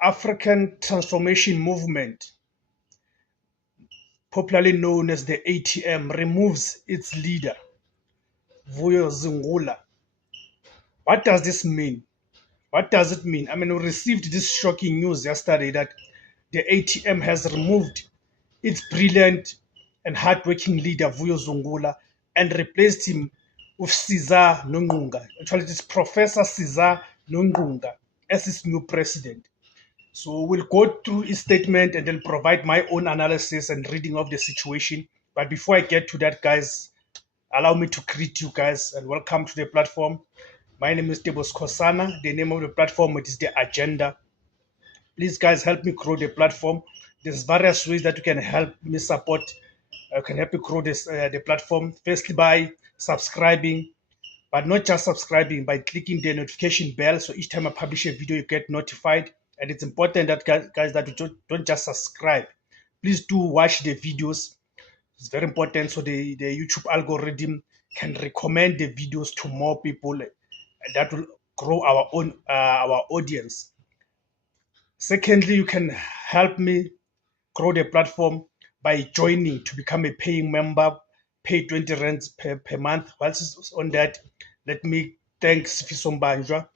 African Transformation Movement, popularly known as the ATM, removes its leader, Vuyo Zingula. What does this mean? What does it mean? I mean, we received this shocking news yesterday that the ATM has removed its brilliant and hardworking leader, Vuyo Zungula, and replaced him with Caesar Nongunga. Actually, it is Professor Caesar Nongunga as his new president. So we'll go through his statement and then provide my own analysis and reading of the situation. But before I get to that, guys, allow me to greet you guys and welcome to the platform. My name is Tebos Kosana. The name of the platform it is the Agenda. Please, guys, help me grow the platform. There's various ways that you can help me support. Can help you grow this the platform. Firstly, by subscribing, but not just subscribing, by clicking the notification bell. So each time I publish a video, you get notified. And it's important that guys that you don't just subscribe. Please do watch the videos. It's very important so the YouTube algorithm can recommend the videos to more people, and that will grow our audience. Secondly, you can help me grow the platform by joining to become a paying member. Pay 20 rands per month. Whilst on that, let me thank Sifiso Mbanjwa,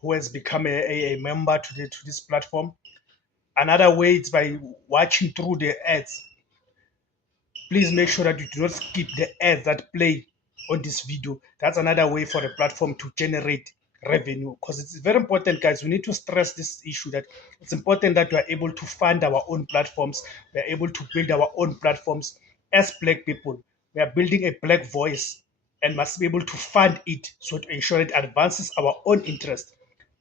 who has become a member to this platform. Another way is by watching through the ads. Please make sure that you do not skip the ads that play on this video. That's another way for the platform to generate revenue, because it's very important, guys. We need to stress this issue that it's important that we are able to fund our own platforms. We are able to build our own platforms as Black people. We are building a Black voice and must be able to fund it so to ensure it advances our own interest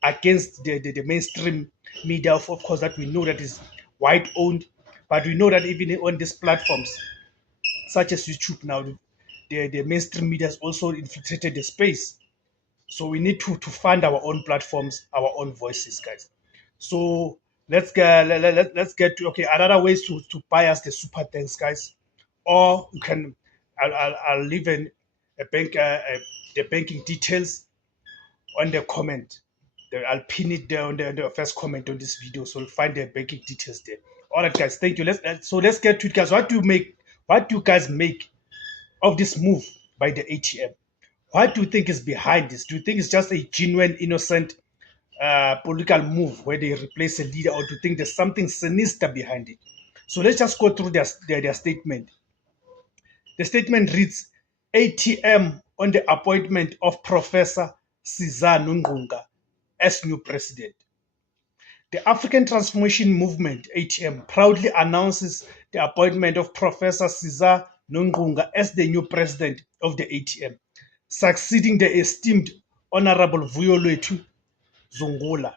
against the mainstream media, of course, that we know that is white owned. But we know that even on these platforms such as YouTube now, the mainstream media has also infiltrated the space. So we need to fund our own platforms, our own voices, guys. So let's get to okay. Another ways to buy us the super thanks, guys, or you can I'll leave a bank the banking details on the comment. I'll pin it there on the first comment on this video, so you'll find the banking details there. All right, guys. Thank you. Let's get to it, guys. What do you guys make of this move by the ATM? What do you think is behind this? Do you think it's just a genuine, innocent political move where they replace a leader, or do you think there's something sinister behind it? So let's just go through their statement. The statement reads, ATM on the appointment of Professor Caesar Nongunga as new president. The African Transformation Movement, ATM, proudly announces the appointment of Professor Caesar Nongunga as the new president of the ATM, succeeding the esteemed Honorable Vuyo Zungula,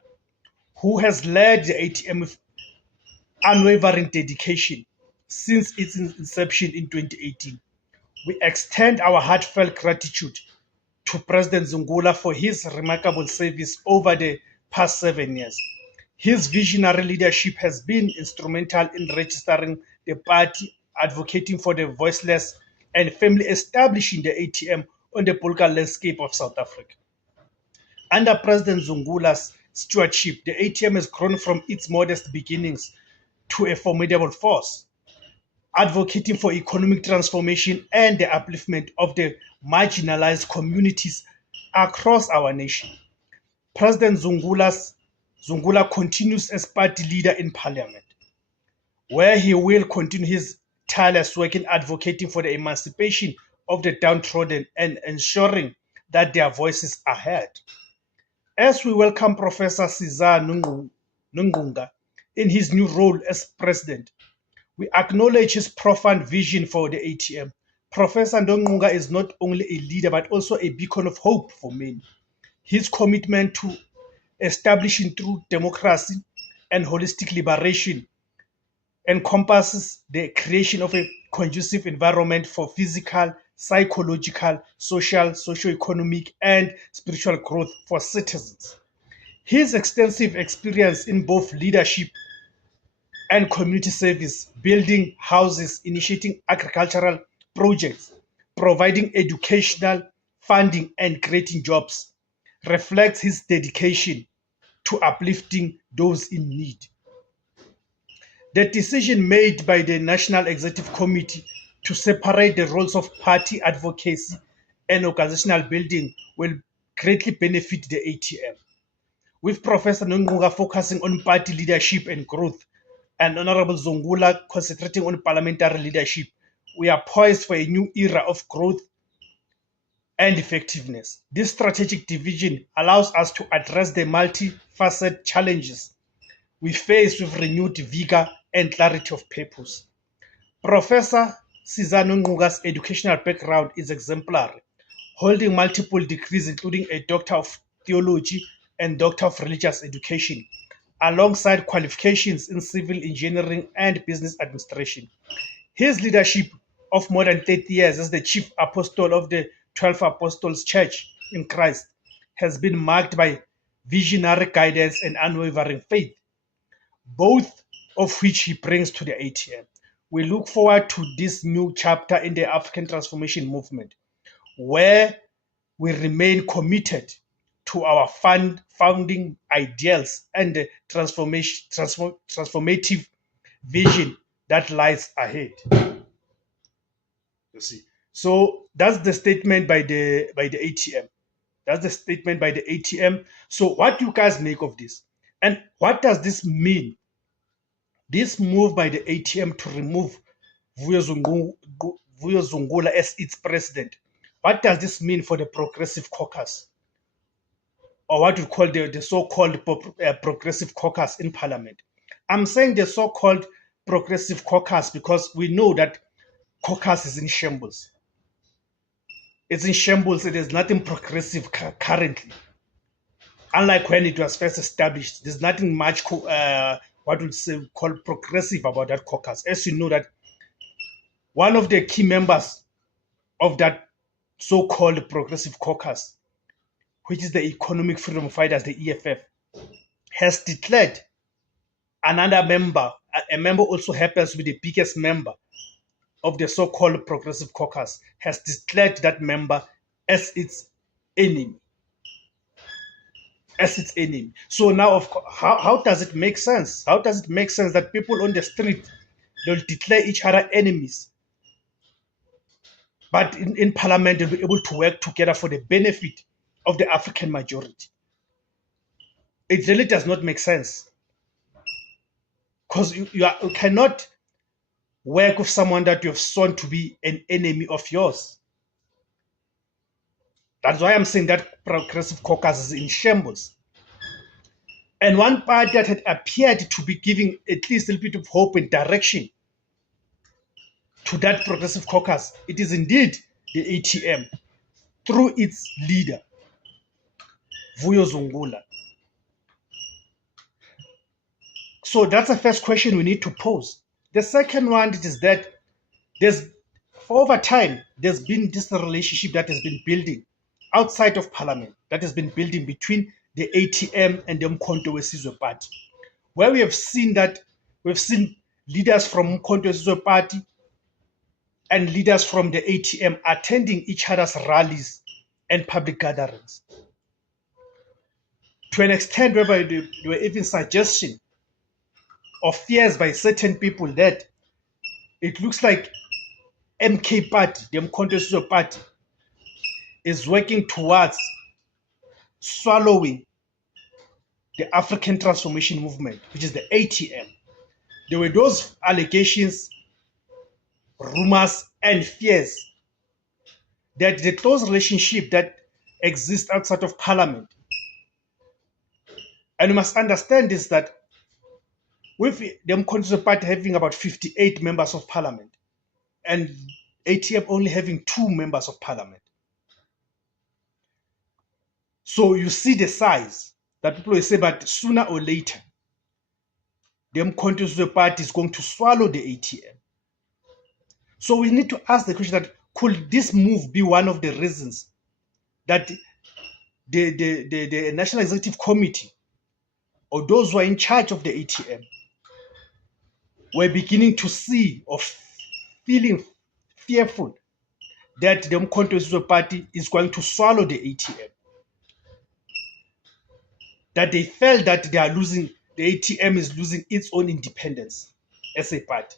who has led the ATM with unwavering dedication since its inception in 2018. We extend our heartfelt gratitude to President Zungula for his remarkable service over the past 7 years. His visionary leadership has been instrumental in registering the party, advocating for the voiceless, and firmly establishing the ATM on the political landscape of South Africa. Under President Zungula's stewardship, the ATM has grown from its modest beginnings to a formidable force, advocating for economic transformation and the upliftment of the marginalized communities across our nation. President Zungula continues as party leader in parliament, where he will continue his tireless work in advocating for the emancipation of the downtrodden and ensuring that their voices are heard. As we welcome Professor Caesar Nongunga in his new role as president, we acknowledge his profound vision for the ATM. Professor Nongunga is not only a leader, but also a beacon of hope for many. His commitment to establishing true democracy and holistic liberation encompasses the creation of a conducive environment for physical, psychological, social, socio-economic, and spiritual growth for citizens. His extensive experience in both leadership and community service, building houses, initiating agricultural projects, providing educational funding, and creating jobs, reflects his dedication to uplifting those in need. The decision made by the National Executive Committee to separate the roles of party advocacy and organizational building will greatly benefit the ATM. With Professor Nonquka focusing on party leadership and growth, and Honorable Zungula concentrating on parliamentary leadership, we are poised for a new era of growth and effectiveness. This strategic division allows us to address the multifaceted challenges we face with renewed vigor and clarity of purpose. Professor Sizani Nonquka's educational background is exemplary, holding multiple degrees including a Doctor of Theology and Doctor of Religious Education, alongside qualifications in civil engineering and business administration. His leadership of more than 30 years as the chief apostle of the 12 Apostles Church in Christ has been marked by visionary guidance and unwavering faith, both of which he brings to the ATM. We look forward to this new chapter in the African transformation movement, where we remain committed to our founding ideals and the transformative vision that lies ahead. You see, so that's the statement by the ATM. That's the statement by the ATM. So what do you guys make of this? And what does this mean? This move by the ATM to remove Vuyo Zungula as its president. What does this mean for the Progressive Caucus? Or what we call the so-called Progressive Caucus in Parliament? I'm saying the so-called Progressive Caucus because we know that caucus is in shambles. It's in shambles. It is nothing progressive currently. Unlike when it was first established, there's nothing much what would say called progressive about that caucus. As you know that one of the key members of that so-called Progressive Caucus, which is the Economic Freedom Fighters, the EFF, has declared another member, a member also happens to be the biggest member of the so-called Progressive Caucus, has declared that member as its enemy. As its enemy. So now, of course, how does it make sense? How does it make sense that people on the street will declare each other enemies, but in Parliament they'll be able to work together for the benefit of the African majority? It really does not make sense, because you cannot work with someone that you have sworn to be an enemy of yours. That's why I'm saying that Progressive Caucus is in shambles. And one party that had appeared to be giving at least a little bit of hope and direction to that Progressive Caucus, it is indeed the ATM through its leader, Vuyo Zungula. So that's the first question we need to pose. The second one is that for over time, there's been this relationship that has been building outside of Parliament, that has been building between the ATM and the Umkhonto weSizwe Party, where we've seen leaders from Umkhonto weSizwe Party and leaders from the ATM attending each other's rallies and public gatherings, to an extent whereby there were even suggestions or fears by certain people that it looks like MK Party, the Umkhonto weSizwe Party, is working towards swallowing the African Transformation Movement, which is the ATM. There were those allegations, rumors, and fears that the close relationship that exists outside of Parliament. And you must understand this, that with the Umkhonto Party having about 58 members of Parliament and ATM only having 2 members of Parliament. So you see the size that people will say, but sooner or later, the Umkhonto Party is going to swallow the ATM. So we need to ask the question that could this move be one of the reasons that the National Executive Committee or those who are in charge of the ATM were beginning to see or feeling fearful that the Umkhonto Party is going to swallow the ATM? that they felt that they are losing, the ATM is losing its own independence as a party.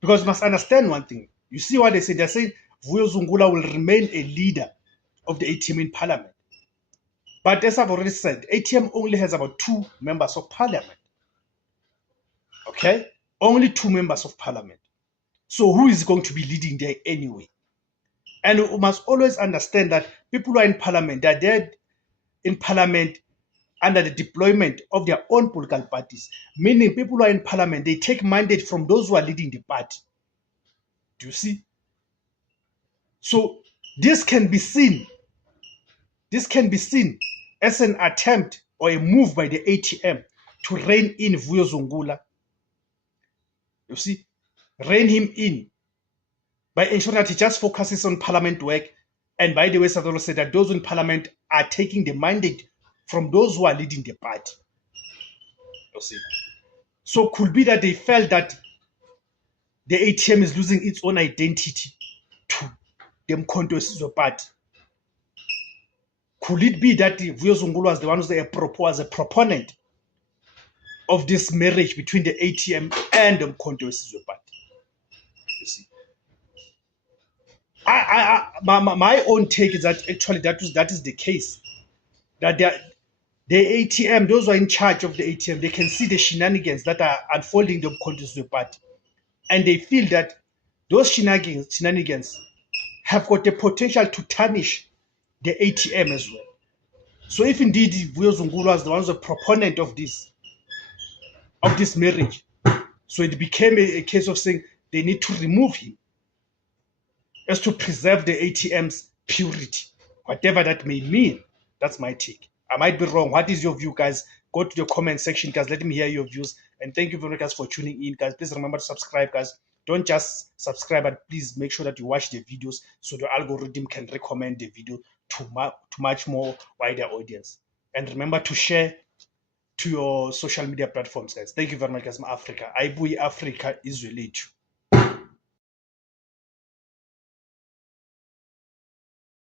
Because you must understand one thing. You see what they say? They're saying Vuyo Zungula will remain a leader of the ATM in parliament. But as I've already said, ATM only has about 2 members of parliament. Okay? Only 2 members of parliament. So who is going to be leading there anyway? And we must always understand that people who are in parliament, they're there in parliament under the deployment of their own political parties. Meaning people who are in parliament, they take mandate from those who are leading the party. Do you see? So this can be seen as an attempt or a move by the ATM to rein in Vuyo Zungula. You see, rein him in by ensuring that he just focuses on parliament work. And by the way, Sadolo said that those in parliament are taking the mandate from those who are leading the party. You see, so could be that they felt that the ATM is losing its own identity to the Umkhonto weSizwe party. Could it be that Vuyo Zungula was the one who's a proponent of this marriage between the ATM and the Umkhonto weSizwe party? You see, my own take is that actually that is the case. That the ATM, those who are in charge of the ATM, they can see the shenanigans that are unfolding in the Umkhonto weSizwe party, and they feel that those shenanigans have got the potential to tarnish the ATM as well. So if indeed Vuyo Zungula was the one who's a proponent of this marriage, so it became a case of saying they need to remove him as to preserve the ATM's purity, whatever that may mean. That's my take. I might be wrong. What is your view, guys? Go to the comment section, guys. Let me hear your views. And thank you very much, guys, for tuning in, guys. Please remember to subscribe, guys. Don't just subscribe, but please make sure that you watch the videos so the algorithm can recommend the video to much more wider audience. And remember to share to your social media platforms, guys. Thank you very much, guys. Africa. Aibuyi Africa is related.